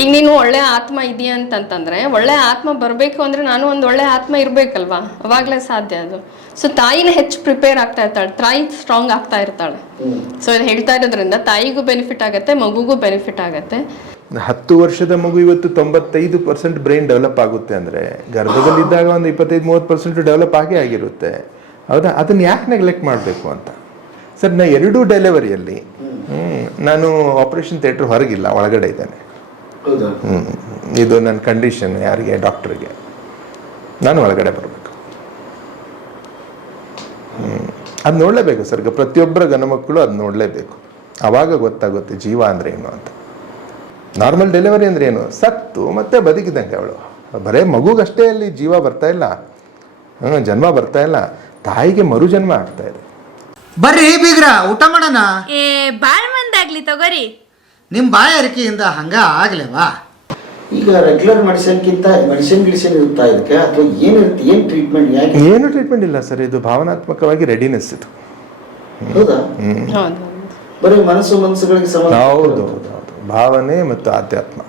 ಈಗ ನೀನು ಒಳ್ಳೆ ಆತ್ಮ ಇದೆಯಾ ಅಂತಂತಂದ್ರೆ, ಒಳ್ಳೆ ಆತ್ಮ ಬರಬೇಕು ಅಂದ್ರೆ ನಾನು ಒಂದು ಒಳ್ಳೆ ಆತ್ಮ ಇರಬೇಕಲ್ವಾ? ಅವಾಗಲೇ ಸಾಧ್ಯ ಅದು. ಸೊ ತಾಯಿನ ಹೆಚ್ಚು ಪ್ರಿಪೇರ್ ಆಗ್ತಾ ಇರ್ತಾಳೆ, ತಾಯಿ ಸ್ಟ್ರಾಂಗ್ ಆಗ್ತಾ ಇರ್ತಾಳೆ. ಸೊ ಇದು ಹೇಳ್ತಾ ಇರೋದ್ರಿಂದ ತಾಯಿಗೂ ಬೆನಿಫಿಟ್ ಆಗುತ್ತೆ, ಮಗುಗೂ ಬೆನಿಫಿಟ್ ಆಗುತ್ತೆ. ಹತ್ತು ವರ್ಷದ ಮಗು ಇವತ್ತು ತೊಂಬತ್ತೈದು ಪರ್ಸೆಂಟ್ ಬ್ರೈನ್ ಡೆವಲಪ್ ಆಗುತ್ತೆ ಅಂದ್ರೆ ಗರ್ಭದಲ್ಲಿದ್ದಾಗ ಒಂದು ಇಪ್ಪತ್ತೈದು, ಮೂವತ್ತು ಪರ್ಸೆಂಟ್ ಡೆವಲಪ್ ಆಗೇ ಆಗಿರುತ್ತೆ. ಹೌದಾ? ಅದನ್ನ ಯಾಕೆ ನೆಗ್ಲೆಕ್ಟ್ ಮಾಡಬೇಕು ಅಂತ? ಸರ್, ನಾ ಎರಡೂ ಡೆಲಿವರಿಯಲ್ಲಿ ನಾನು ಆಪರೇಷನ್ ಥಿಯೇಟ್ರ್ ಹೊರಗಿಲ್ಲ, ಒಳಗಡೆ ಇದ್ದೇನೆ. ಇದು ನನ್ನ ಕಂಡೀಷನ್ ಯಾರಿಗೆ ಡಾಕ್ಟ್ರಿಗೆ. ನಾನು ಒಳಗಡೆ ಬರಬೇಕು. ಅದು ನೋಡಲೇಬೇಕು ಸರ್ ಪ್ರತಿಯೊಬ್ಬರ ಗಣಮಕ್ಕಳು ಅದು ನೋಡಲೇಬೇಕು. ಆವಾಗ ಗೊತ್ತಾಗುತ್ತೆ ಜೀವ ಅಂದ್ರೆ ಏನು ಅಂತ. ನಾರ್ಮಲ್ ಡೆಲಿವರಿ ಅಂದ್ರೆ ಏನು? ಸತ್ತು ಮತ್ತೆ ಬದುಕಿದಂಗೆ ಅವಳು. ಬರೇ ಮಗುಗಷ್ಟೇ ಅಲ್ಲಿ ಜೀವ ಬರ್ತಾ ಇಲ್ಲ. ಹ್ಮ್, ಜನ್ಮ ಬರ್ತಾ ಇಲ್ಲ. ತಾಯಿಗೆ ಮರುಜನ್ಮ ಆಗ್ತಾ ಇದೆ. ಬರ್ರಿ ಬೀಗ್ರ ಊಟ ಮಾಡೋಣ? ಏ ಬಾಳ್ ಮಂದಾಗ್ಲಿ ತಗೋರಿ. ನಿಮ್ಮ ಬಾಯ ಅರಿಕೆಯಿಂದ ಹಂಗ ಆಗ್ಲೇವಾ? ಈಗ ರೆಗ್ಯುಲರ್ ಮೆಡಿಸಿನ್ಗಿಂತ ಮೆಡಿಸಿನ್ ಗಿಡಿಸಿನ್ ಇರುತ್ತಾ ಇದಕ್ಕೆ? ಅಥವಾ ಏನಿರುತ್ತೆ ಏನು ಟ್ರೀಟ್ಮೆಂಟ್ ಯಾಕೆ? ಏನು ಟ್ರೀಟ್ಮೆಂಟ್ ಇಲ್ಲ ಸರ್. ಇದು ಭಾವನಾತ್ಮಕವಾಗಿ ರೆಡಿನೆಸ್ ಇದು. ಹೌದಾ? ಹೌದು ಬರೀ ಮನಸ್ಸು ಮನಸ್ಸುಗಳಿಗೆ ಸಂಬಂಧ ಹೌದು ಹೌದು ಹೌದು. ಭಾವನೆ ಮತ್ತು ಆಧ್ಯಾತ್ಮ.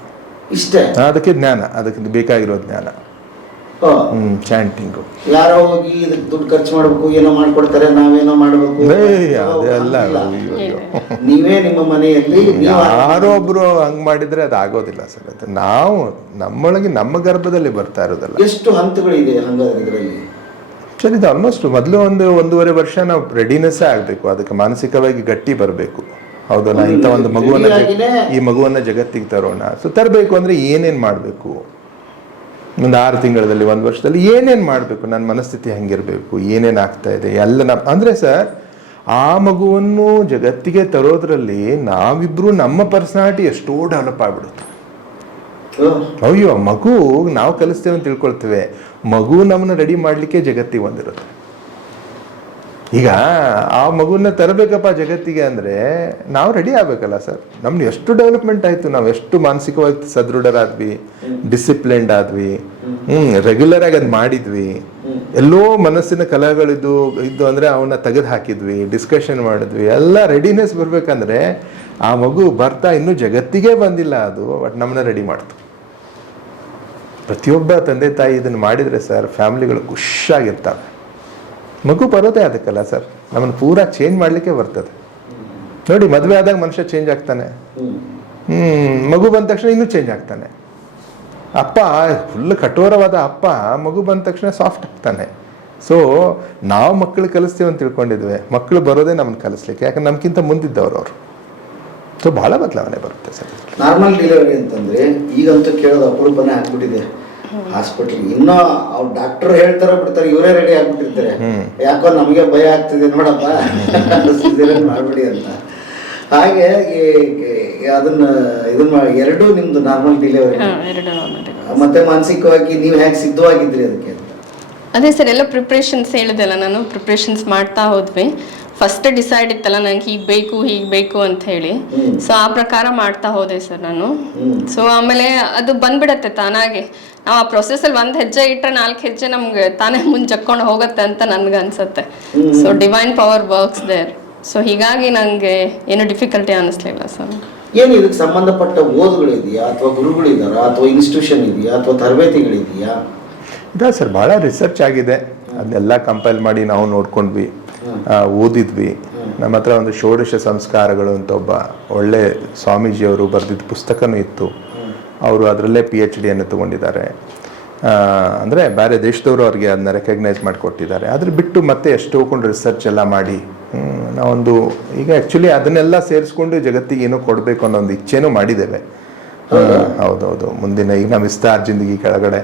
ಇಷ್ಟೇ? ಅದಕ್ಕೆ ಜ್ಞಾನ. ಅದಕ್ಕೆ ಬೇಕಾಗಿರೋ ಜ್ಞಾನ. ಹ್ಮ್ ಚಾಂಟಿಂಗು ಯಾರೋ ಹೋಗಿ ಇದಕ್ಕೆ ದುಡ್ಡು ಖರ್ಚು ಮಾಡ್ಬೇಕು ಏನೋ ಮಾಡ್ಕೊಡ್ತಾರೆ ನಾವೇನೋ ಮಾಡ್ಬೇಕು. ಅದೆಲ್ಲ ಅಯ್ಯೋ, ಅಯ್ಯೋ. ನೀವೇ ನಿಮ್ಮ ಮನೆಯಲ್ಲಿ ನೀವು ಯಾರೋ ಒಬ್ರು ಹಂಗ್ ಮಾಡಿದ್ರೆ ಅದು ಆಗೋದಿಲ್ಲ ಸರ್. ಅದು ನಾವು ನಮ್ಮೊಳಗೆ ನಮ್ಮ ಗರ್ಭದಲ್ಲಿ ಬರ್ತಾ ಇರೋದಲ್ಲ. ಎಷ್ಟು ಹಂತಗಳಿದೆ ಹಂಗಾದ್ರೆ ಇದರಲ್ಲಿ? ಸರ್ ಇದು ಆಲ್ಮೋಸ್ಟ್ ಮೊದಲು ಒಂದು ಒಂದೂವರೆ ವರ್ಷ ನಾವು ರೆಡಿನೆಸ್ ಆಗಬೇಕು. ಅದಕ್ಕೆ ಮಾನಸಿಕವಾಗಿ ಗಟ್ಟಿ ಬರಬೇಕು. ಹೌದಲ್ಲ? ಇಂಥ ಒಂದು ಮಗುವನ್ನ ಜಗ- ಈ ಮಗುವನ್ನ ಜಗತ್ತಿಗೆ ತರೋಣ. ಸೊ ತರಬೇಕು ಅಂದ್ರೆ ಏನೇನ್ ಮಾಡಬೇಕು? ಒಂದು ಆರು ತಿಂಗಳಲ್ಲಿ, ಒಂದು ವರ್ಷದಲ್ಲಿ ಏನೇನು ಮಾಡಬೇಕು? ನನ್ನ ಮನಸ್ಥಿತಿ ಹಂಗಿರಬೇಕು? ಏನೇನು ಆಗ್ತಾ ಇದೆ? ಎಲ್ಲ ನಮ್ಮ ಅಂದ್ರೆ ಸರ್, ಆ ಮಗುವನ್ನು ಜಗತ್ತಿಗೆ ತರೋದ್ರಲ್ಲಿ ನಾವಿಬ್ಬರು ನಮ್ಮ ಪರ್ಸನಾಲಿಟಿ ಎಷ್ಟೋ ಡೆವಲಪ್ ಆಗ್ಬಿಡುತ್ತೆ. ಅಯ್ಯೋ, ಮಗು, ನಾವು ಕಲಿಸ್ತೇವೆ ಅಂತ ತಿಳ್ಕೊಳ್ತೇವೆ. ಮಗು ನಮ್ಮನ್ನ ರೆಡಿ ಮಾಡ್ಲಿಕ್ಕೆ ಜಗತ್ತಿಗೆ ಬಂದಿರುತ್ತೆ ಈಗ ಆ ಮಗುನ ತರಬೇಕಪ್ಪ ಜಗತ್ತಿಗೆ ಅಂದ್ರೆ ನಾವು ರೆಡಿ ಆಗ್ಬೇಕಲ್ಲ ಸರ್ ನಮ್ದು ಎಷ್ಟು ಡೆವಲಪ್ಮೆಂಟ್ ಆಯ್ತು, ನಾವು ಎಷ್ಟು ಮಾನಸಿಕವಾಗಿ ಸದೃಢರಾದ್ವಿ ಡಿಸಿಪ್ಲಿನ್ಡ್ ಆದ್ವಿ, ಹ್ಮ್ ರೆಗ್ಯುಲರ್ ಆಗಿ ಅದ್ ಮಾಡಿದ್ವಿ. ಎಲ್ಲೋ ಮನಸ್ಸಿನ ಕಲೆಗಳಿದ್ದು ಇದ್ದು ಅಂದ್ರೆ ಅವನ್ನ ತೆಗೆದು ಹಾಕಿದ್ವಿ ಡಿಸ್ಕಷನ್ ಮಾಡಿದ್ವಿ. ಎಲ್ಲ ರೆಡಿನೆಸ್ ಬರ್ಬೇಕಂದ್ರೆ ಆ ಮಗು ಬರ್ತಾ ಇನ್ನೂ ಜಗತ್ತಿಗೆ ಬಂದಿಲ್ಲ ಅದು ಬಟ್ ನಮ್ಮನ್ನ ರೆಡಿ ಮಾಡ್ತು. ಪ್ರತಿಯೊಬ್ಬ ತಂದೆ ತಾಯಿ ಇದನ್ನು ಮಾಡಿದ್ರೆ ಸರ್ ಫ್ಯಾಮಿಲಿಗಳು ಖುಷಿಯಾಗಿರ್ತವೆ ಮಗು ಬರೋದೇ ಅದಕ್ಕಲ್ಲ ಸರ್. ನಮ್ಮನ್ನು ಪೂರಾ ಚೇಂಜ್ ಮಾಡಲಿಕ್ಕೆ ಬರ್ತದೆ. ನೋಡಿ, ಮದುವೆ ಆದಾಗ ಮನುಷ್ಯ ಚೇಂಜ್ ಆಗ್ತಾನೆ. ಹ್ಮ್. ಮಗು ಬಂದ ತಕ್ಷಣ ಇನ್ನೂ ಚೇಂಜ್ ಆಗ್ತಾನೆ. ಅಪ್ಪ ಫುಲ್ ಕಠೋರವಾದ ಅಪ್ಪ, ಮಗು ಬಂದ ತಕ್ಷಣ ಸಾಫ್ಟ್ ಆಗ್ತಾನೆ. ಸೊ ನಾವು ಮಕ್ಕಳು ಕಲಿಸ್ತೀವಿ ಅಂತ ತಿಳ್ಕೊಂಡಿದ್ವಿ. ಮಕ್ಕಳು ಬರೋದೇ ನಮ್ಮನ್ನು ಕಲಿಸ್ಲಿಕ್ಕೆ. ಯಾಕಂದ್ರೆ ನಮ್ಗಿಂತ ಮುಂದಿದ್ದವ್ರು ಅವರು. ಸೊ ಬಹಳ ಬದಲಾವಣೆ ಬರುತ್ತೆ ಸರ್. ನಾರ್ಮಲ್ ಡೆಲಿವರಿ ಅಂತಂದ್ರೆ ಈಗಂತೂ ಕೇಳೋದು ಅಪರೂಪನೇ ಆಗ್ಬಿಟ್ಟಿದೆ. ಹಾಸ್ಪಿಟಲ್ ಇನ್ನೂ ಅವ್ರು ಡಾಕ್ಟರ್ ಹೇಳ್ತಾರ ಬಿಡ್ತಾರೆ ಇವರೇ ರೆಡಿ ಆಗ್ಬಿಟ್ಟಿರ್ತಾರೆ. ಯಾಕೋ ನಮಗೆ ಭಯ ಆಗ್ತಿದೆ ನೋಡಪ್ಪ. ಮಾಡ್ಬಿಡಿ ಅಂತ. ಹಾಗೆ ಈ- ಅದನ್ನ ಇದನ್ನ ಮಾಡಿ ಎರಡೂ ನಿಮ್ದು ನಾರ್ಮಲ್ ಡಿಲಿವರಿ ಎರಡು ಮತ್ತೆ ಮಾನಸಿಕವಾಗಿ ನೀವು ಹೇಗೆ ಸಿದ್ಧವಾಗಿದ್ರಿ ಅದಕ್ಕೆ ಅಂತ? ಅದೇ ಸರ್ ಎಲ್ಲ ಪ್ರಿಪ್ರೇಷನ್ಸ್ ಹೇಳಿದೆಲ್ಲ ನಾನು ಪ್ರಿಪ್ರೇಷನ್ಸ್ ಮಾಡ್ತಾ ಹೋದ್ವಿ. ಫಸ್ಟ್ ಡಿಸೈಡ್ ಇತ್ತಲ್ಲ ನಂಗೆ ಹೀಗೆ ಬೇಕು ಹೀಗೆ ಬೇಕು ಅಂತ ಹೇಳಿ. ಸೊ ಆ ಪ್ರಕಾರ ಮಾಡ್ತಾ ಹೋದೆ ಸರ್ ನಾನು. ಸೊ ಆಮೇಲೆ ಅದು ಬಂದ್ಬಿಡತ್ತೆ ತಾನಾಗೆ. ನಾವು ಆ ಪ್ರೊಸೆಸಲ್ಲಿ ಒಂದು ಹೆಜ್ಜೆ ಇಟ್ಟರೆ ನಾಲ್ಕು ಹೆಜ್ಜೆ ನಮ್ಗೆ ತಾನೇ ಮುಂಚೆ ಜಕ್ಕೊಂಡು ಹೋಗುತ್ತೆ ಅಂತ ನನ್ಗೆ ಅನ್ಸುತ್ತೆ. So divine power works there so ಹೀಗಾಗಿ ನನಗೆ ಏನು ಡಿಫಿಕಲ್ಟಿ ಅನ್ನಿಸ್ಲಿಲ್ಲ ಸರ್. ಏನು ಇದಕ್ಕೆ ಸಂಬಂಧಪಟ್ಟ ಓದುಗಳಿದೆಯಾ ಅಥವಾ ಗುರುಗಳಿದ್ದಾರಾ ಅಥವಾ ಇನ್ಸ್ಟಿಟ್ಯೂಷನ್ ಇದೆಯಾ ಅಥವಾ ತರಬೇತಿಗಳಿದೆಯಾ? ಇದೆ ಸರ್ ಭಾಳ ರಿಸರ್ಚ್ ಆಗಿದೆ. ಅದನ್ನೆಲ್ಲ ಕಂಪೈಲ್ ಮಾಡಿ ನಾವು ನೋಡ್ಕೊಂಡ್ವಿ. ಓದಿದ್ವಿ. ನಮ್ಮ ಹತ್ರ ಒಂದು ಷೋಡಶ ಸಂಸ್ಕಾರಗಳು ಅಂತ ಒಬ್ಬ ಒಳ್ಳೆ ಸ್ವಾಮೀಜಿಯವರು ಬರೆದಿದ್ದ ಪುಸ್ತಕನೂ ಇತ್ತು. ಅವರು ಅದರಲ್ಲೇ ಪಿ ಎಚ್ ಡಿಯನ್ನು ತಗೊಂಡಿದ್ದಾರೆ. ಅಂದರೆ ಬೇರೆ ದೇಶದವರು ಅವ್ರಿಗೆ ಅದನ್ನ ರೆಕಗ್ನೈಸ್ ಮಾಡಿಕೊಟ್ಟಿದ್ದಾರೆ. ಅದ್ರ ಬಿಟ್ಟು ಮತ್ತೆ ಎಷ್ಟು ಹೋಗ್ಕೊಂಡು ರಿಸರ್ಚ್ ಎಲ್ಲ ಮಾಡಿ ನಾವೊಂದು ಈಗ ಆ್ಯಕ್ಚುಲಿ ಅದನ್ನೆಲ್ಲ ಸೇರಿಸ್ಕೊಂಡು ಜಗತ್ತಿಗೆ ಏನೋ ಕೊಡಬೇಕು ಅನ್ನೋ ಒಂದು ಇಚ್ಛೆನೂ ಮಾಡಿದ್ದೇವೆ. ಹೌದೌದು. ಮುಂದಿನ ಈಗ ನಮ್ಮ ವಿಸ್ತಾರ್ ಜಿಂದಗಿ ಕೆಳಗಡೆ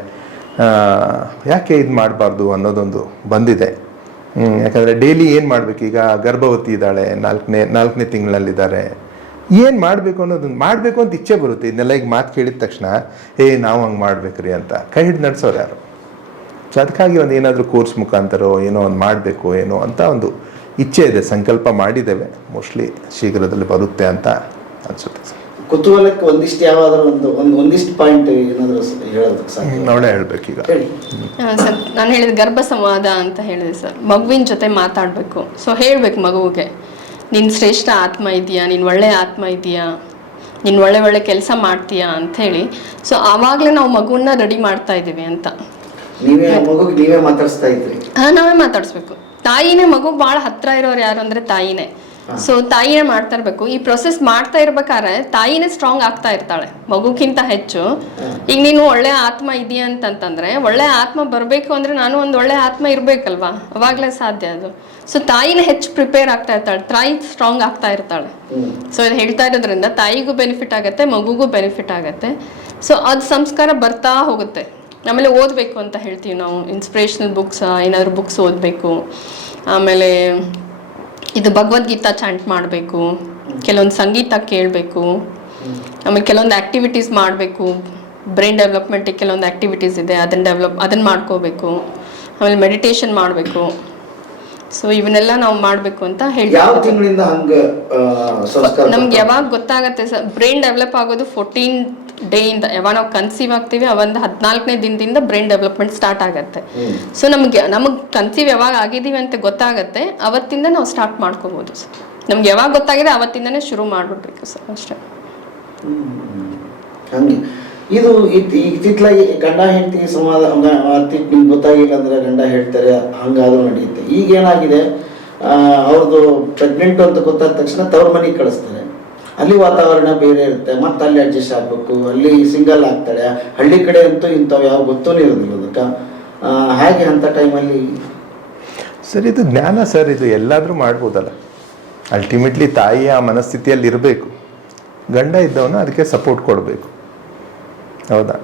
ಯಾಕೆ ಇದು ಮಾಡಬಾರ್ದು ಅನ್ನೋದೊಂದು ಬಂದಿದೆ. ಯಾಕಂದ್ರೆ ಡೈಲಿ ಏನು ಮಾಡ್ಬೇಕು? ಈಗ ಗರ್ಭವತಿ ಇದ್ದಾಳೆ, ನಾಲ್ಕನೇ ನಾಲ್ಕನೇ ತಿಂಗಳಲ್ಲಿದ್ದಾರೆ. ಏನು ಮಾಡಬೇಕು ಅನ್ನೋದು ಮಾಡಬೇಕು ಅಂತ ಇಚ್ಛೆ ಬರುತ್ತೆ. ಇದನ್ನೆಲ್ಲ ಈಗ ಮಾತು ಕೇಳಿದ ತಕ್ಷಣ, ಏ, ನಾವು ಹಂಗೆ ಮಾಡ್ಬೇಕ್ರಿ ಅಂತ. ಕೈ ಹಿಡಿದು ನಡೆಸೋರು ಯಾರು? ಸೊ ಅದಕ್ಕಾಗಿ ಒಂದು ಏನಾದರೂ ಕೋರ್ಸ್ ಮುಖಾಂತರೋ, ಏನೋ ಒಂದು ಮಾಡಬೇಕು, ಏನೋ ಅಂತ ಒಂದು ಇಚ್ಛೆ ಇದೆ, ಸಂಕಲ್ಪ ಮಾಡಿದ್ದೇವೆ. ಮೋಸ್ಟ್ಲಿ ಶೀಘ್ರದಲ್ಲಿ ಬರುತ್ತೆ ಅಂತ ಅನ್ಸುತ್ತೆ. ಕುತೂಹಲಕ್ಕೆ ಒಂದಿಷ್ಟು ಯಾವಾದ್ರೂ ಒಂದು ಒಂದು ಒಂದಿಷ್ಟು ಪಾಯಿಂಟ್ ಏನಾದ್ರೂ ಹೇಳೋದಕ್ಕೆ ಸಾಧ್ಯ ಹೇಳ್ಬೇಕೀಗ. ಸರ್ ನಾನು ಹೇಳಿದ ಗರ್ಭ ಸಂವಾದ ಅಂತ ಹೇಳಿದೆ ಸರ್. ಮಗುವಿನ ಜೊತೆ ಮಾತಾಡಬೇಕು. ಸೊ ಹೇಳ್ಬೇಕು ಮಗುವಿಗೆ. ನಿನ್ನ ಶ್ರೇಷ್ಠ ಆತ್ಮ ಇದೆಯಾ ನೀನು ಒಳ್ಳೆ ಆತ್ಮ ಇದೆಯಾ ನೀನು ಒಳ್ಳೆ ಒಳ್ಳೆ ಕೆಲಸ ಮಾಡ್ತೀಯಾ? ಹೇಳಿ. ಸೊ ಆವಾಗಲೇ ನಾವು ಮಗುವನ್ನ ರೆಡಿ ಮಾಡ್ತಾ ಇದ್ದೀವಿ ಅಂತ. ನೀವೇ ಮಗುಗೆ ನೀವೇ ಮಾತಾಡಿಸ್ತಾ ಇದ್ರಿ. ಹಾಂ ನಾವೇ ಮಾತಾಡಿಸ್ಬೇಕು. ತಾಯಿನೇ ಮಗು ಭಾಳ ಹತ್ರ ಇರೋರು ಯಾರು ಅಂದ್ರೆ ತಾಯಿನೇ. ಸೊ ತಾಯಿನೇ ಮಾಡ್ತಾ ಇರ್ಬೇಕು. ಈ ಪ್ರೊಸೆಸ್ ಮಾಡ್ತಾ ಇರ್ಬೇಕಾದ್ರೆ ತಾಯಿನೇ ಸ್ಟ್ರಾಂಗ್ ಆಗ್ತಾ ಇರ್ತಾಳೆ. ಮಗುಕ್ಕಿಂತ ಹೆಚ್ಚು. ಈಗ ನೀನು ಒಳ್ಳೆ ಆತ್ಮ ಇದೆಯಾ ಅಂತಂತಂದ್ರೆ ಒಳ್ಳೆ ಆತ್ಮ ಬರಬೇಕು ಅಂದ್ರೆ ನಾನು ಒಂದು ಒಳ್ಳೆ ಆತ್ಮ ಇರ್ಬೇಕಲ್ವಾ? ಅವಾಗ್ಲೇ ಸಾಧ್ಯ ಅದು. ಸೊ ತಾಯಿನೇ ಹೆಚ್ಚು ಪ್ರಿಪೇರ್ ಆಗ್ತಾ ಇರ್ತಾಳೆ. ತಾಯಿ ಸ್ಟ್ರಾಂಗ್ ಆಗ್ತಾ ಇರ್ತಾಳೆ. ಸೊ ಇದು ಹೇಳ್ತಾ ಇರೋದ್ರಿಂದ ತಾಯಿಗೂ ಬೆನಿಫಿಟ್ ಆಗುತ್ತೆ ಮಗುಗೂ ಬೆನಿಫಿಟ್ ಆಗುತ್ತೆ. ಸೊ ಅದು ಸಂಸ್ಕಾರ ಬರ್ತಾ ಹೋಗುತ್ತೆ. ಆಮೇಲೆ ಓದ್ಬೇಕು ಅಂತ ಹೇಳ್ತೀವಿ ನಾವು. ಇನ್ಸ್ಪಿರೇಷನಲ್ ಬುಕ್ಸ್ ಏನಾದ್ರು ಬುಕ್ಸ್ ಓದ್ಬೇಕು. ಆಮೇಲೆ ಇದು ಭಗವದ್ಗೀತಾ ಚಾಂಟ್ ಮಾಡಬೇಕು. ಕೆಲವೊಂದು ಸಂಗೀತ ಕೇಳಬೇಕು. ಆಮೇಲೆ ಕೆಲವೊಂದು ಆ್ಯಕ್ಟಿವಿಟೀಸ್ ಮಾಡಬೇಕು. ಬ್ರೈನ್ ಡೆವಲಪ್ಮೆಂಟಿಗೆ ಕೆಲವೊಂದು ಆ್ಯಕ್ಟಿವಿಟೀಸ್ ಇದೆ ಅದನ್ನು ಡೆವಲಪ್ ಅದನ್ನು ಮಾಡ್ಕೋಬೇಕು. ಆಮೇಲೆ ಮೆಡಿಟೇಷನ್ ಮಾಡಬೇಕು. ಸೊ ಇವನ್ನೆಲ್ಲ ನಾವು ಮಾಡಬೇಕು ಅಂತ ಸಂಸ್ಕಾರ ನಮ್ಗೆ ಯಾವಾಗ ಗೊತ್ತಾಗತ್ತೆ ಸರ್ ಬ್ರೈನ್ ಡೆವಲಪ್ ಆಗೋದು ಫೋರ್ಟೀನ್ ಡೇ ಇಂದ ಯಾವಾಗ ನಾವು ಕನ್ಸೀವ್ ಆಗ್ತೀವಿ ಒಂದು ಹದಿನಾಲ್ಕನೇ ದಿನದಿಂದ ಬ್ರೈನ್ ಡೆವಲಪ್ಮೆಂಟ್ ಸ್ಟಾರ್ಟ್ ಆಗುತ್ತೆ. ಸೊ ನಮ್ಗೆ ನಮಗೆ ಕನ್ಸೀವ್ ಯಾವಾಗ ಆಗಿದ್ದೀವಿ ಅಂತ ಗೊತ್ತಾಗತ್ತೆ ಅವತ್ತಿಂದ ನಾವು ಸ್ಟಾರ್ಟ್ ಮಾಡ್ಕೋಬೋದು ಸರ್ ನಮ್ಗೆ ಯಾವಾಗ ಗೊತ್ತಾಗಿದೆ ಅವತ್ತಿಂದನೇ ಶುರು ಮಾಡ್ಬಿಡ್ಬೇಕು ಸರ್ ಅಷ್ಟೇ. ಹಂಗೆ. ಇದು ಇತ್- ಇತ್ತಿತ್ಲಾಗಿ ಗಂಡ ಹೆಂಡತಿ ಅತ್ತಿಟ್ ನಿಮ್ಗೆ ಗೊತ್ತಾಗಿಲ್ಲ ಅಂದ್ರೆ ಗಂಡ ಹೇಳ್ತಾರೆ ಹಂಗಾದ್ರೂ ನಡೆಯುತ್ತೆ. ಈಗ ಏನಾಗಿದೆ ಅವ್ರದ್ದು ಪ್ರೆಗ್ನೆಂಟ್ ಅಂತ ಗೊತ್ತಾದ ತಕ್ಷಣ ತವ್ರ ಮನೆಗೆ ಕಳಿಸ್ತಾರೆ. ಅಲ್ಲಿ ವಾತಾವರಣ ಬೇರೆ ಇರುತ್ತೆ ಮತ್ತೆ ಅಲ್ಲಿ ಅಡ್ಜಸ್ಟ್ ಆಗ್ಬೇಕು ಅಲ್ಲಿ ಸಿಂಗಲ್ ಆಗ್ತಾಳೆ ಹಳ್ಳಿ ಕಡೆ ಅಂತೂ ಇಂಥವು ಯಾವ ಗೊತ್ತೂ ಇರೋದಿಲ್ಲ ಅದಕ್ಕೆ. ಹೇಗೆ ಅಂಥ ಟೈಮಲ್ಲಿ ಸರ್ ಇದು ಜ್ಞಾನ ಸರ್ ಇದು ಎಲ್ಲಾದರೂ ಮಾಡ್ಬೋದಲ್ಲ. ಅಲ್ಟಿಮೇಟ್ಲಿ ತಾಯಿ ಆ ಮನಸ್ಥಿತಿಯಲ್ಲಿ ಇರಬೇಕು. ಗಂಡ ಇದ್ದವನು ಅದಕ್ಕೆ ಸಪೋರ್ಟ್ ಕೊಡಬೇಕು. ಹೌದಾ?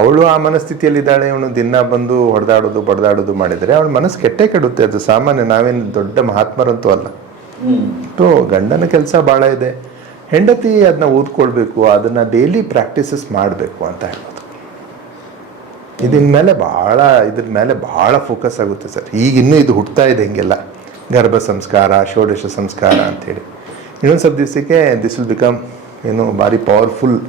ಅವಳು ಆ ಮನಸ್ಥಿತಿಯಲ್ಲಿದ್ದಾಳೆ ಇವನು ದಿನ ಬಂದು ಹೊಡೆದಾಡೋದು ಬಡ್ದಾಡೋದು ಮಾಡಿದರೆ ಅವಳ ಮನಸ್ಸು ಕೆಟ್ಟೆ ಕೆಡುತ್ತೆ. ಅದು ಸಾಮಾನ್ಯ ನಾವೇನು ದೊಡ್ಡ ಮಹಾತ್ಮರಂತೂ ಅಲ್ಲ. ಸೊ ಗಂಡನ ಕೆಲಸ ಭಾಳ ಇದೆ. ಹೆಂಡತಿ ಅದನ್ನ ಓದ್ಕೊಳ್ಬೇಕು ಅದನ್ನ ಡೈಲಿ ಪ್ರಾಕ್ಟೀಸಸ್ ಮಾಡಬೇಕು ಅಂತ ಹೇಳೋದು ಇದಿನ ಮೇಲೆ ಭಾಳ ಇದ್ರ ಮೇಲೆ ಭಾಳ ಫೋಕಸ್ ಆಗುತ್ತೆ ಸರ್. ಈಗ ಇನ್ನೂ ಇದು ಹುಟ್ತಾ ಇದೆ ಹಿಂಗೆಲ್ಲ. ಗರ್ಭ ಸಂಸ್ಕಾರ ಷೋಡಶ ಸಂಸ್ಕಾರ ಅಂಥೇಳಿ. ಇನ್ನೊಂದು ಸ್ವಲ್ಪ ದಿವಸಕ್ಕೆ ದಿಸ್ ವಿಲ್ ಬಿಕಮ್ ಏನು ಭಾರಿ ಪವರ್ಫುಲ್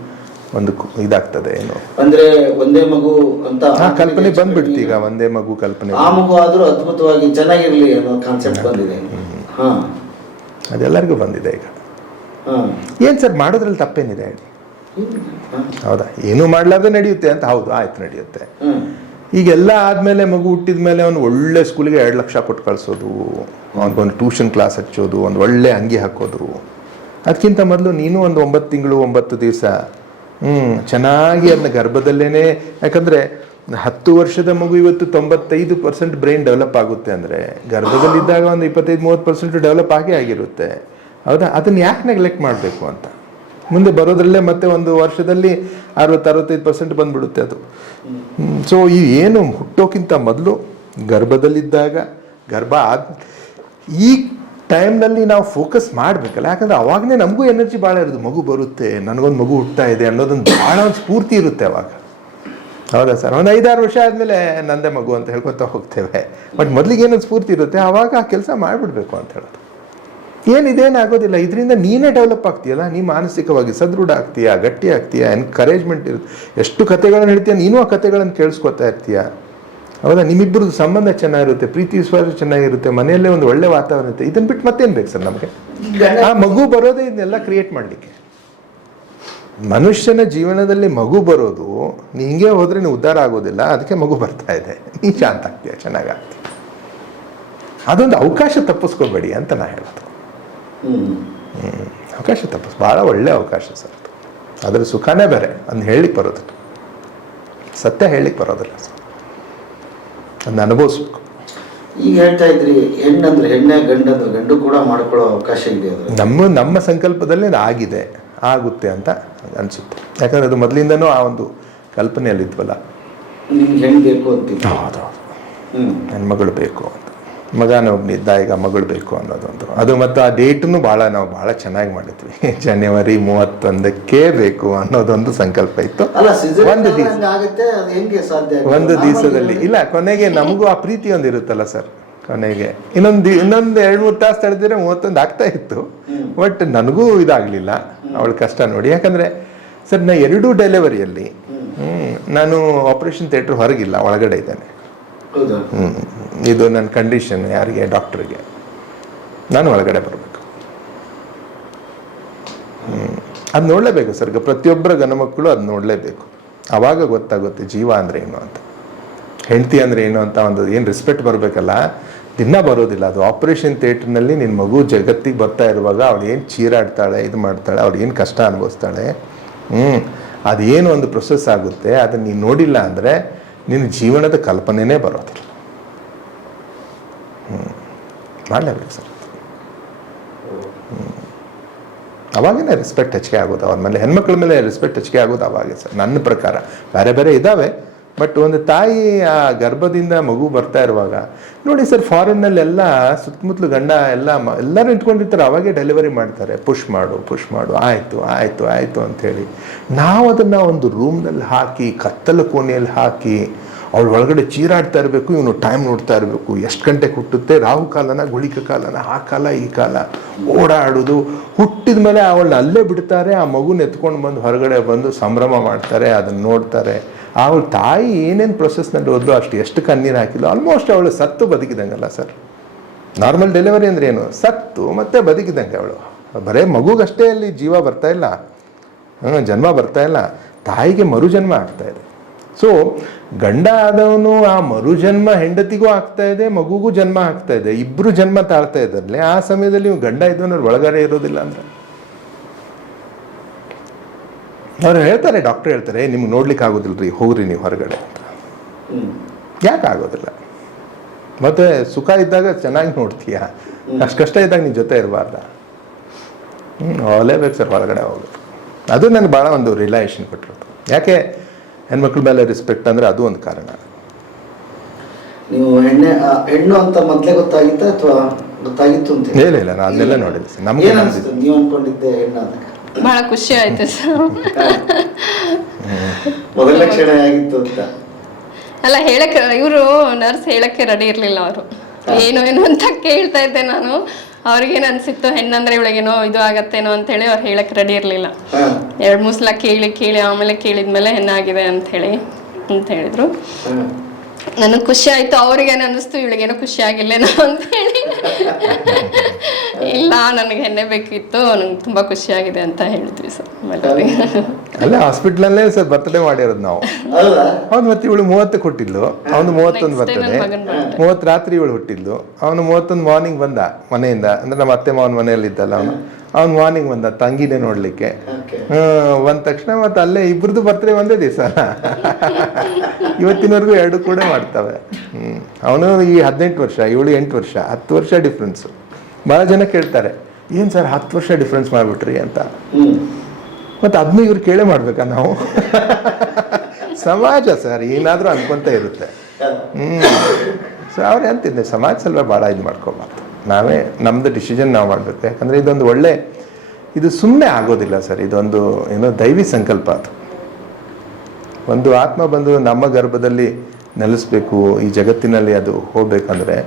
ಒಂದು ಇದಾಗ್ತದೆ ಏನು. ಅಂದ್ರೆ ಒಂದೇ ಮಗು ಅಂತ ಆ ಕಲ್ಪನೆ ಬಂದ್ಬಿಡ್ತು ಈಗ ಒಂದೇ ಮಗು ಕಲ್ಪನೆ. ಆ ಮಗು ಆದರೂ ಅದ್ಭುತವಾಗಿ ಚೆನ್ನಾಗಿರ್ಲಿ ಅನ್ನೋ ಕಾನ್ಸೆಪ್ಟ್ ಬಂದಿದೆ. ಹಾ. ಅದೆಲ್ಲರಿಗೂ ಬಂದಿದೆ ಈಗ. ಏನು ಸರ್ ಮಾಡೋದ್ರಲ್ಲಿ ತಪ್ಪೇನಿದೆ ಹೇಳಿ? ಹೌದಾ? ಏನೂ ಮಾಡ್ಲಾರ್ದೆ ನಡೆಯುತ್ತೆ ಅಂತ ಹೌದು ಆಯ್ತು ನಡೆಯುತ್ತೆ. ಹ್ಮ್. ಈಗೆಲ್ಲ ಆದಮೇಲೆ ಮಗು ಹುಟ್ಟಿದ ಮೇಲೆ ಅವ್ನು ಒಳ್ಳೆ ಸ್ಕೂಲಿಗೆ ಎರಡು ಲಕ್ಷ ಕೊಟ್ಟು ಕಳಿಸೋದು ಅವನಿಗೊಂದು ಟ್ಯೂಷನ್ ಕ್ಲಾಸ್ ಹಚ್ಚೋದು ಒಂದು ಒಳ್ಳೆ ಅಂಗಿ ಹಾಕೋದು. ಅದಕ್ಕಿಂತ ಮೊದಲು ನೀನು ಒಂದು ಒಂಬತ್ತು ತಿಂಗಳು ಒಂಬತ್ತು ದಿವಸ ಹ್ಞೂ ಚೆನ್ನಾಗಿ ಅದನ್ನ ಗರ್ಭದಲ್ಲೇನೆ ಯಾಕಂದರೆ ಹತ್ತು ವರ್ಷದ ಮಗು ಇವತ್ತು ತೊಂಬತ್ತೈದು ಪರ್ಸೆಂಟ್ ಬ್ರೈನ್ ಡೆವಲಪ್ ಆಗುತ್ತೆ ಅಂದರೆ ಗರ್ಭದಲ್ಲಿದ್ದಾಗ ಒಂದು ಇಪ್ಪತ್ತೈದು ಮೂವತ್ತು ಪರ್ಸೆಂಟ್ ಡೆವಲಪ್ ಆಗೇ ಆಗಿರುತ್ತೆ. ಹೌದಾ? ಅದನ್ನ ಯಾಕೆ ನೆಗ್ಲೆಕ್ಟ್ ಮಾಡಬೇಕು ಅಂತ? ಮುಂದೆ ಬರೋದ್ರಲ್ಲೇ ಮತ್ತೆ ಒಂದು ವರ್ಷದಲ್ಲಿ ಅರವತ್ತು, ಅರವತ್ತೈದು ಪರ್ಸೆಂಟ್ ಬಂದ್ಬಿಡುತ್ತೆ ಅದು. ಸೊ ಈ ಏನು ಹುಟ್ಟೋಕ್ಕಿಂತ ಮೊದಲು ಗರ್ಭದಲ್ಲಿದ್ದಾಗ, ಗರ್ಭ ಆದ ಈ ಟೈಮ್ನಲ್ಲಿ ನಾವು ಫೋಕಸ್ ಮಾಡಬೇಕಲ್ಲ? ಯಾಕಂದ್ರೆ ಅವಾಗನೇ ನಮಗೂ ಎನರ್ಜಿ ಭಾಳ ಇರೋದು. ಮಗು ಬರುತ್ತೆ, ನನಗೊಂದು ಮಗು ಹುಟ್ತಾ ಇದೆ ಅನ್ನೋದೊಂದು ಭಾಳ ಒಂದು ಸ್ಫೂರ್ತಿ ಇರುತ್ತೆ ಅವಾಗ. ಹೌದಾ ಸರ್? ಒಂದು ಐದಾರು ವರ್ಷ ಆದಮೇಲೆ ನಂದೇ ಮಗು ಅಂತ ಹೇಳ್ಕೊತಾ ಹೋಗ್ತೇವೆ. ಬಟ್ ಮೊದಲಿಗೆ ಏನೊಂದು ಸ್ಫೂರ್ತಿ ಇರುತ್ತೆ ಆವಾಗ ಆ ಕೆಲಸ ಮಾಡಿಬಿಡ್ಬೇಕು ಅಂತ ಹೇಳೋದು. ಏನಿದೇನು ಆಗೋದಿಲ್ಲ. ಇದರಿಂದ ನೀನೇ ಡೆವಲಪ್ ಆಗ್ತೀಯಲ್ಲ? ನೀ ಮಾನಸಿಕವಾಗಿ ಸದೃಢ ಆಗ್ತೀಯಾ? ಗಟ್ಟಿ ಆಗ್ತೀಯಾ? ಎನ್ಕರೇಜ್ಮೆಂಟ್ ಇರುತ್ತೆ ಎಷ್ಟು ಕಥೆಗಳನ್ನು ಹೇಳ್ತೀಯ? ನೀನು ಆ ಕಥೆಗಳನ್ನು ಕೇಳಿಸ್ಕೊತಾ ಇರ್ತೀಯ? ಹೌದಾ? ನಿಮ್ಮಿಬ್ಬರದ್ದು ಸಂಬಂಧ ಚೆನ್ನಾಗಿರುತ್ತೆ, ಪ್ರೀತಿ ವಿಶ್ವಾಸ ಚೆನ್ನಾಗಿರುತ್ತೆ, ಮನೆಯಲ್ಲೇ ಒಂದು ಒಳ್ಳೆ ವಾತಾವರಣ ಇರುತ್ತೆ. ಇದನ್ನು ಬಿಟ್ಟು ಮತ್ತೇನು ಬೇಕು ಸರ್ ನಮಗೆ? ಆ ಮಗು ಬರೋದೇ ಇದನ್ನೆಲ್ಲ ಕ್ರಿಯೇಟ್ ಮಾಡಲಿಕ್ಕೆ. ಮನುಷ್ಯನ ಜೀವನದಲ್ಲಿ ಮಗು ಬರೋದು, ನೀ ಹಿಂಗೆ ಹೋದ್ರೆ ನೀವು ಉದ್ಧಾರ ಆಗೋದಿಲ್ಲ, ಅದಕ್ಕೆ ಮಗು ಬರ್ತಾ ಇದೆ. ನೀ ಶಾಂತ ಆಗ್ತೀಯ? ಚೆನ್ನಾಗಾಗ್ತೀಯ ಅದೊಂದು ಅವಕಾಶ ತಪ್ಪಿಸ್ಕೋಬೇಡಿ ಅಂತ ನಾ ಹ್ಮ್. ಅವಕಾಶ ತಪ್ಪಿಸ್ ಭಾಳ ಒಳ್ಳೆ ಅವಕಾಶ ಸರ್ ಅದು. ಅದ್ರ ಸುಖನೇ ಬೇರೆ. ಅದನ್ನ ಹೇಳಲಿಕ್ಕೆ ಬರೋದಿಲ್ಲ. ಸತ್ಯ ಹೇಳಲಿಕ್ಕೆ ಬರೋದಿಲ್ಲ ಸರ್. ಅದನ್ನ ಅನುಭವಿಸ್ಬೇಕು. ಈಗ ಹೇಳ್ತಾ ಇದ್ರಿ ಹೆಣ್ಣಂದ್ರೆ ಹೆಣ್ಣೆ ಗಂಡಂದ್ರೆ ಗಂಡು ಕೂಡ ಮಾಡ್ಕೊಳ್ಳೋ ಅವಕಾಶ ಇದೆ ನಮ್ಮ ನಮ್ಮ ಸಂಕಲ್ಪದಲ್ಲಿ ಆಗಿದೆ ಆಗುತ್ತೆ ಅಂತ ಅನಿಸುತ್ತೆ. ಯಾಕಂದ್ರೆ ಅದು ಮೊದಲಿಂದನೂ ಆ ಒಂದು ಕಲ್ಪನೆಯಲ್ಲಿ ಇದ್ವಲ್ಲ ನಿಮ್ಗೆ ಹೆಣ್ಣು ಬೇಕು ಅಂತ ನನ್ನ ಮಗಳು ಬೇಕು. ಅಂತ ಮಗನ ಒಬ್ಬನಿದ್ದ ಈಗ ಮಗಳು ಬೇಕು ಅನ್ನೋದೊಂದು ಅದು ಮತ್ತು ಆ ಡೇಟನ್ನು ಭಾಳ ನಾವು ಭಾಳ ಚೆನ್ನಾಗಿ ಮಾಡಿದ್ವಿ. ಜನವರಿ ಮೂವತ್ತೊಂದಕ್ಕೆ ಬೇಕು ಅನ್ನೋದೊಂದು ಸಂಕಲ್ಪ ಇತ್ತು. ಒಂದು ದಿವಸ. ಒಂದು ದಿವಸದಲ್ಲಿ. ಇಲ್ಲ ಕೊನೆಗೆ ನಮಗೂ ಆ ಪ್ರೀತಿ ಒಂದು ಇರುತ್ತಲ್ಲ ಸರ್ ಕೊನೆಗೆ. ಇನ್ನೊಂದು ಇನ್ನೊಂದು ಎರಡು ಮೂರು ತಾಸು ತಡೆದಿದ್ರೆ ಮೂವತ್ತೊಂದು ಆಗ್ತಾ ಇತ್ತು. ಬಟ್ ನನಗೂ ಇದಾಗಲಿಲ್ಲ. ಅವಳು ಕಷ್ಟ ನೋಡಿ. ಯಾಕಂದ್ರೆ ಸರ್ ನಾ ಎರಡೂ ಡೆಲಿವರಿಯಲ್ಲಿ ನಾನು ಆಪರೇಷನ್ ಥಿಯೇಟ್ರ್ ಹೊರಗಿಲ್ಲ ಒಳಗಡೆ ಇದ್ದೇನೆ. ಇದು ನನ್ನ ಕಂಡೀಷನ್ ಯಾರಿಗೆ, ಡಾಕ್ಟ್ರಿಗೆ. ನಾನು ಒಳಗಡೆ ಬರಬೇಕು. ಅದು ನೋಡಲೇಬೇಕು ಸರ್, ಪ್ರತಿಯೊಬ್ಬರ ಗಣಮಕ್ಕಳು ಅದು ನೋಡಲೇಬೇಕು. ಆವಾಗ ಗೊತ್ತಾಗುತ್ತೆ ಜೀವ ಅಂದರೆ ಏನು ಅಂತ. ಹೆಂಡತಿ ಅಂದರೆ ಏನು ಅಂತ ಒಂದು ಏನು ರೆಸ್ಪೆಕ್ಟ್ ಬರಬೇಕಲ್ಲ, ದಿನ ಬರೋದಿಲ್ಲ. ಅದು ಆಪರೇಷನ್ ಥಿಯೇಟ್ರ್ನಲ್ಲಿ ನಿನ್ನ ಮಗು ಜಗತ್ತಿಗೆ ಬರ್ತಾ ಇರುವಾಗ ಅವಳು ಏನು ಚೀರಾಡ್ತಾಳೆ, ಇದು ಮಾಡ್ತಾಳೆ, ಅವ್ಳು ಏನು ಕಷ್ಟ ಅನುಭವಿಸ್ತಾಳೆ ಹ್ಞೂ ಅದೇನು ಒಂದು ಪ್ರೊಸೆಸ್ ಆಗುತ್ತೆ, ಅದನ್ನು ನೀನು ನೋಡಿಲ್ಲ ಅಂದರೆ ನಿನ್ನ ಜೀವನದ ಕಲ್ಪನೆನೇ ಬರೋದಿಲ್ಲ. ಹ್ಞೂ ಮಾಡಲೇಬೇಕು ಸರ್. ಅವಾಗೇ ರೆಸ್ಪೆಕ್ಟ್ ಹೆಚ್ಚಿಗೆ ಆಗೋದು ಅವ್ರ ಮೇಲೆ, ಹೆಣ್ಮಕ್ಳ ಮೇಲೆ ರೆಸ್ಪೆಕ್ಟ್ ಹೆಚ್ಚಿಗೆ ಆಗೋದು ಅವಾಗೆ ಸರ್. ನನ್ನ ಪ್ರಕಾರ. ಬೇರೆ ಬೇರೆ ಇದ್ದಾವೆ ಬಟ್ ಒಂದು ತಾಯಿ ಆ ಗರ್ಭದಿಂದ ಮಗು ಬರ್ತಾ ಇರುವಾಗ, ನೋಡಿ ಸರ್, ಫಾರಿನ್ನಲ್ಲೆಲ್ಲ ಸುತ್ತಮುತ್ತಲು ಗಂಡ ಎಲ್ಲ ಎಲ್ಲರೂ ಇಟ್ಕೊಂಡಿರ್ತಾರೆ. ಅವಾಗೆ ಡೆಲಿವರಿ ಮಾಡ್ತಾರೆ. ಪುಷ್ ಮಾಡು ಪುಷ್ ಮಾಡು. ಆಯಿತು ಆಯಿತು ಆಯಿತು ಅಂಥೇಳಿ. ನಾವು ಅದನ್ನು ಒಂದು ರೂಮ್ನಲ್ಲಿ ಹಾಕಿ, ಕತ್ತಲು ಕೋಣೆಯಲ್ಲಿ ಹಾಕಿ, ಅವಳ ಒಳಗಡೆ ಚೀರಾಡ್ತಾ ಇರಬೇಕು, ಇವನು ಟೈಮ್ ನೋಡ್ತಾ ಇರಬೇಕು. ಎಷ್ಟು ಗಂಟೆಗೆ ಹುಟ್ಟುತ್ತೆ ರಾಹು ಕಾಲನ, ಗುಳಿಕ ಕಾಲನ, ಆ ಕಾಲ, ಈ ಕಾಲ. ಓಡಾಡೋದು. ಹುಟ್ಟಿದ ಮೇಲೆ ಅವಳನ್ನ ಅಲ್ಲೇ ಬಿಡ್ತಾರೆ. ಆ ಮಗುನ ಎತ್ಕೊಂಡು ಬಂದು ಹೊರಗಡೆ ಬಂದು ಸಂಭ್ರಮ ಮಾಡ್ತಾರೆ, ಅದನ್ನು ನೋಡ್ತಾರೆ. ಅವಳ ತಾಯಿ ಏನೇನು ಪ್ರೊಸೆಸ್ನಲ್ಲಿ ಹೋದ್ಲು, ಅಷ್ಟು ಎಷ್ಟು ಕಣ್ಣೀರು ಹಾಕಿಲ್ಲ ಆಲ್ಮೋಸ್ಟ್ ಅವಳು ಸತ್ತು ಬದುಕಿದಂಗಲ್ಲ ಸರ್ ನಾರ್ಮಲ್ ಡೆಲಿವರಿ ಅಂದ್ರೆ ಏನು? ಸತ್ತು ಮತ್ತೆ ಬದುಕಿದಂಗೆ ಅವಳು. ಬರೇ ಮಗುಗಷ್ಟೇ ಅಲ್ಲಿ ಜೀವ ಬರ್ತಾ ಇಲ್ಲ. ಜನ್ಮ ಬರ್ತಾ ಇಲ್ಲ. ತಾಯಿಗೆ ಮರುಜನ್ಮ ಆಗ್ತಾ ಇದೆ. ಸೊ ಗಂಡ ಆದವನು ಆ ಮರುಜನ್ಮ ಹೆಂಡತಿಗೂ ಆಗ್ತಾ ಇದೆ, ಮಗುಗೂ ಜನ್ಮ ಆಗ್ತಾ ಇದೆ. ಇಬ್ಬರು ಜನ್ಮ ತಾಳ್ತಾ ಇದ್ದಾರಲ್ಲೇ. ಆ ಸಮಯದಲ್ಲಿ ನೀವು ಗಂಡ ಇದ್ದವನ ಒಳಗಡೆ ಇರೋದಿಲ್ಲ ಅಂದ್ರೆ. ಅವ್ರು ಹೇಳ್ತಾರೆ ಡಾಕ್ಟರ್ ಹೇಳ್ತಾರೆ ನಿಮ್ಗೆ ನೋಡ್ಲಿಕ್ಕೆ ರೀ ಹೋಗ್ರಿ ನೀವು ಹೊರಗಡೆ ಅಂತ. ಯಾಕೆ ಆಗೋದಿಲ್ಲ? ಮತ್ತೆ ಸುಖ ಇದ್ದಾಗ ಚೆನ್ನಾಗಿ ನೋಡ್ತೀಯ? ಅಷ್ಟು ಕಷ್ಟ ಇದ್ದಾಗ ನಿನ್ನ ಜೊತೆ ಇರಬಾರ್ದ? ಹ್ಞೂ ಸರ್ ಹೊರಗಡೆ ಹೋಗೋದು ಅದು ನನಗೆ ಭಾಳ ಒಂದು ರಿಲೈಷನ್ ಕೊಟ್ಟಿರೋದು. ಯಾಕೆ ಹೆಣ್ಮಕ್ಳ ಮೇಲೆ ರೆಸ್ಪೆಕ್ಟ್ ಅಂದರೆ ಅದು ಒಂದು ಕಾರಣ. ನೀವು ಹೆಣ್ಣೆ ಹೆಣ್ಣು ಅಂತ ಮೊದಲೇ ಗೊತ್ತಾಗಿತ್ತ ಅಥವಾ ಗೊತ್ತಾಗಿತ್ತು ಅಂತ? ಇಲ್ಲ ಇಲ್ಲ ನಾನು ಅದನ್ನೆಲ್ಲ ನೋಡಿಲ್ಲ ನಮಗೆ ನಮ್ಗೆ ನೀವು ಅನ್ಕೊಂಡಿದ್ದೆ ಹೆಣ್ಣು ಅಂತ. ಬಹಳ ಖುಷಿ ಆಯ್ತು ಸರ್. ಮೊದಲನೇ ಕ್ಷಣ ಆಗಿತ್ತು ಅಂತ. ಅಲ್ಲ ಹೇಳಕ್ಕೆ ಇವರು ನರ್ಸ್ ಹೇಳಕ್ಕೆ ರೆಡಿ ಇರ್ಲಿಲ್ಲ ಅವರು. ಏನು ಏನು ಅಂತ ಕೇಳ್ತಾ ಇದ್ದೆ ನಾನು. ಅವ್ರಿಗೇನು ಅನ್ಸಿತ್ತು ಹೆಣ್ಣಂದ್ರೆ ಇವಳಿಗೇನೋ ಇದು ಆಗತ್ತೇನೋ ಅಂತ ಹೇಳಿ ಅವ್ರು ಹೇಳಕ್ ರೆಡಿ ಇರ್ಲಿಲ್ಲ. ಎರಡು ಮೂರು ಸಲ ಕೇಳಿ ಕೇಳಿ ಆಮೇಲೆ ಕೇಳಿದ್ಮೇಲೆ ಹೆಣ್ಣಾಗಿದೆ ಅಂತ ಹೇಳಿ ಅಂತ ಹೇಳಿದ್ರು. ನನಗೆ ಖುಷಿ ಆಯ್ತು ಅವ್ರಿಗೇನು ಅನ್ನಿಸ್ತು ಇವಳಿಗೇನೋ ಖುಷಿ ಆಗಿಲ್ಲೇನೋ ಅಂತ ಹೇಳಿ. ಇಲ್ಲ ನನಗೆ ಹೆಣ್ಣೆ ಬೇಕಿತ್ತು ನಂಗೆ ತುಂಬಾ ಖುಷಿಯಾಗಿದೆ ಅಂತ ಹೇಳಿದ್ವಿ ಸರ್ ಅಲ್ಲೇ ಹಾಸ್ಪಿಟ್ಲಲ್ಲೇ ಸರ್ ಬರ್ತ್ಡೇ ಮಾಡಿರೋದು ನಾವು. ಹೌದಾ? ಅವ್ನು ಮತ್ತೆ ಇವಳು ಮೂವತ್ತು ಕೊಟ್ಟಿದ್ಲು ಅವನು ಮೂವತ್ತೊಂದು ಬರ್ತಡೆ. ಮೂವತ್ತು ರಾತ್ರಿ ಇವಳು ಹುಟ್ಟಿದ್ಲು. ಅವನು ಮೂವತ್ತೊಂದು ಮಾರ್ನಿಂಗ್ ಬಂದ ಮನೆಯಿಂದ. ಅಂದ್ರೆ ನಮ್ಮ ಅತ್ತೆ ಮಾವನ ಮನೆಯಲ್ಲಿ ಇದ್ದಲ್ಲ ಅವನು. ಅವ್ನು ಮಾರ್ನಿಂಗ್ ಬಂದ ತಂಗಿದೆ ನೋಡ್ಲಿಕ್ಕೆ. ಬಂದ ತಕ್ಷಣ ಮತ್ತೆ ಅಲ್ಲೇ ಇಬ್ರದ್ದು ಬರ್ತ್ಡೇ ಒಂದೇ ದಿವಸ. ಇವತ್ತಿನವರೆಗೂ ಎರಡು ಕೂಡ ಮಾಡ್ತವೆ. ಅವನು ಈ ಹದಿನೆಂಟು ವರ್ಷ ಇವಳು ಎಂಟು ವರ್ಷ ಹತ್ತು ವರ್ಷ ಡಿಫ್ರೆನ್ಸು ಭಾಳ ಜನ ಕೇಳ್ತಾರೆ ಏನು ಸರ್ ಹತ್ತು ವರ್ಷ ಡಿಫ್ರೆನ್ಸ್ ಮಾಡ್ಬಿಟ್ರಿ? ಅಂತ. ಮತ್ತೆ ಅದನ್ನು ಇವ್ರು ಕೇಳೇ ಮಾಡ್ಬೇಕಾ ನಾವು? ಸಮಾಜ ಸರ್ ಏನಾದರೂ ಅನ್ಕೊಂತ ಇರುತ್ತೆ. ಹ್ಮ್ ಸೊ ಅವ್ರು ಅಂತಿದ್ದೆ ಸಮಾಜ ಸ್ವಲ್ಪ ಭಾಳ ಇದು ಮಾಡ್ಕೋಬಾರ್ದು. ನಾವೇ ನಮ್ಮದು ಡಿಸಿಷನ್ ನಾವು ಮಾಡಬೇಕು ಯಾಕಂದರೆ ಇದೊಂದು ಒಳ್ಳೆ ಇದು ಸುಮ್ಮನೆ ಆಗೋದಿಲ್ಲ ಸರ್. ಇದೊಂದು ಏನೋ ದೈವಿ ಸಂಕಲ್ಪ ಅದು. ಒಂದು ಆತ್ಮ ಬಂದು ನಮ್ಮ ಗರ್ಭದಲ್ಲಿ ನೆಲೆಸ್ಬೇಕು ಈ ಜಗತ್ತಿನಲ್ಲಿ ಅದು ಹೋಗಬೇಕಂದ್ರೆ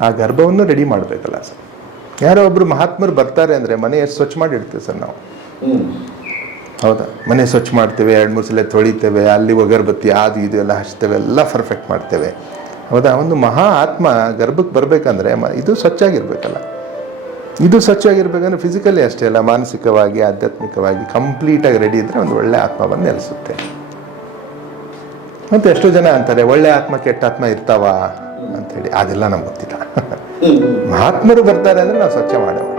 ಆ ಗರ್ಭವನ್ನು ರೆಡಿ ಮಾಡಬೇಕಲ್ಲ ಸರ್. ಯಾರೋ ಒಬ್ಬರು ಮಹಾತ್ಮರು ಬರ್ತಾರೆ ಅಂದರೆ ಮನೆ ಎಷ್ಟು ಸ್ವಚ್ಛ ಮಾಡಿ ಇಡ್ತೀವಿ ಸರ್ ನಾವು. ಹೌದಾ? ಮನೆ ಸ್ವಚ್ಛ ಮಾಡ್ತೇವೆ ಎರಡು ಮೂರು ಸಲ ತೊಳಿತೇವೆ ಅಲ್ಲಿ ಒಗರ್ಬತ್ತಿ ಅದು ಇದು ಎಲ್ಲ ಹಚ್ತೇವೆ ಎಲ್ಲ ಪರ್ಫೆಕ್ಟ್ ಮಾಡ್ತೇವೆ. ಹೌದಾ? ಒಂದು ಮಹಾ ಆತ್ಮ ಗರ್ಭಕ್ಕೆ ಬರಬೇಕಂದ್ರೆ ಇದು ಸ್ವಚ್ಛಾಗಿರ್ಬೇಕಲ್ಲ. ಇದು ಸ್ವಚ್ಛಾಗಿರ್ಬೇಕಂದ್ರೆ ಫಿಸಿಕಲಿ ಅಷ್ಟೇ ಅಲ್ಲ, ಮಾನಸಿಕವಾಗಿ, ಆಧ್ಯಾತ್ಮಿಕವಾಗಿ ಕಂಪ್ಲೀಟಾಗಿ ರೆಡಿ ಇದ್ದರೆ ಒಂದು ಒಳ್ಳೆ ಆತ್ಮ ಬಂದು ನೆಲೆಸುತ್ತೆ. ಮತ್ತು ಎಷ್ಟೋ ಜನ ಅಂತಾರೆ, ಒಳ್ಳೆ ಆತ್ಮ ಕೆಟ್ಟ ಆತ್ಮ ಇರ್ತಾವ? ಅಂತೇಳಿ ಅದೆಲ್ಲ ನಮ್ಗೆ ಗೊತ್ತಿಲ್ಲ. ಮಹಾತ್ಮರು ಬರ್ತಾರೆ ಅಂದರೆ ನಾವು ಸ್ವಚ್ಛ ಮಾಡೇ